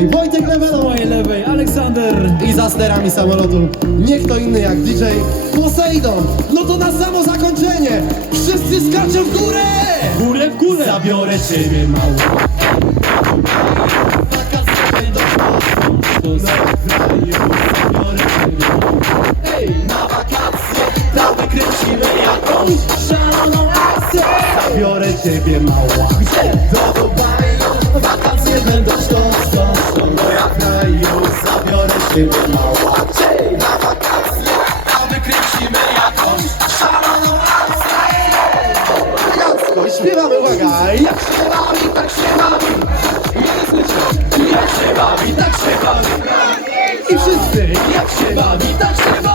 Wojtek Lewelo mojej lewej Aleksander. i za sterami samolotu nie kto inny jak DJ Poseidon. No to na samo zakończenie wszyscy skaczą w górę! Górę w górę. Zabiorę ciebie mało. To zagraju, zabiorę ciebie. Ej, na wakacje tam wykręcimy jakąś szaloną akcję. Zabiorę ciebie mała. Gdzie? Do Dubaju. Wakacje będą sztos, Moja kraju, zabiorę ciebie mała. Gdzie? Na wakacje tam wykręcimy jakąś szaloną akcję. Elegancko, śpiewamy, uwaga! Jak się bawi, tak się bawi! Jak się bawi, tak się bawi! I wszyscy! Jak się bawi, tak się bawi!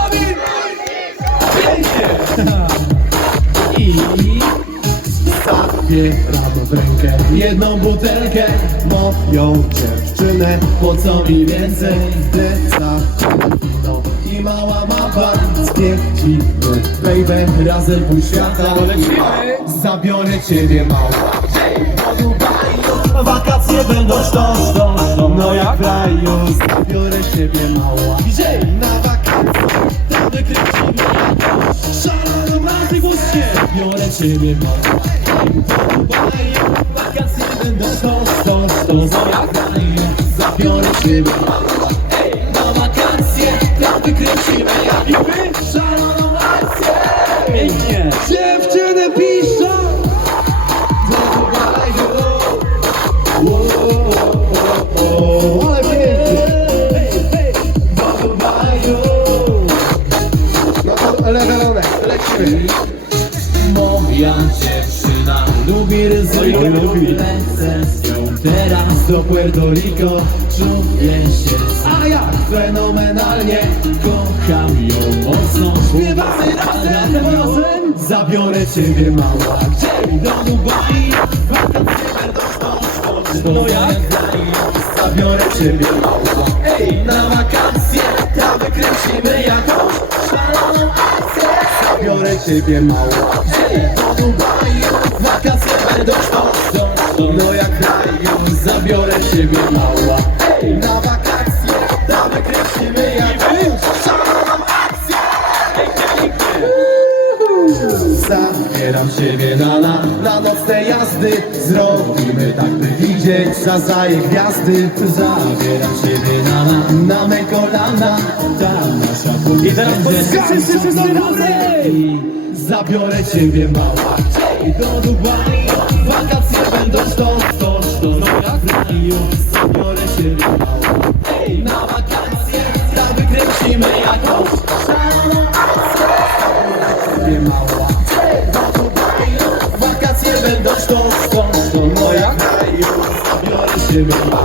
Zabieram w rękę jedną butelkę Moją dziewczynę, po co mi więcej? Deca, wino i mała mapa Zwiecimy, baby, razem pół świata. Zabiorę ciebie mała. Wakacje będą sztos. No jak w raju Zabiorę ciebie mała. Gdzie? Zabiorę ciebie Dubaju Wakacje będą No jak w raju Zabiorę ciebie Ej, na wakacje Tam wykręcimy jakąś szaloną akcję Pięknie. Dziewczyny piszą ale pięknie No to lewelonek, lecimy dziewczyna lubi ryzyko. lubi. Lecę z nią teraz Do Puerto Rico czuję się A jak fenomenalnie Kocham ją mocno. Śpiewamy razem, razem Zabiorę ciebie mała Gdzie? Do sztos No jak? Zabiorę ciebie mała Ej, na wakacje Tam wykręcimy jakąś szaloną akcję Zabiorę ciebie mała Gdzie? Do Dubaju Wakacje będą sztos, sztos, sztos No jak kraju Zabiorę ciebie mała. Ej, na wakacje Tam wykręcimy jakąś szaloną akcję. Zabieram ciebie na, na, na nocne jazdy. Zrobimy tak, by widzieć zazaje gwiazdy. Zabieram ciebie na, na, na me kolana. Tam nasza I teraz wszyscy, wszyscy, wszyscy razem. Zabiorę ciebie mała Gdzie? Do Dubaju Wakacje będą sztos, sztos, sztos No jak w raju Zabiorę mała Ej, na wakacje Tam wykręcimy jakąś szaloną akcję mała Gdzie? Do Dubaju Wakacje będą sztos, sztos, sztos No jak w raju Zabiorę mała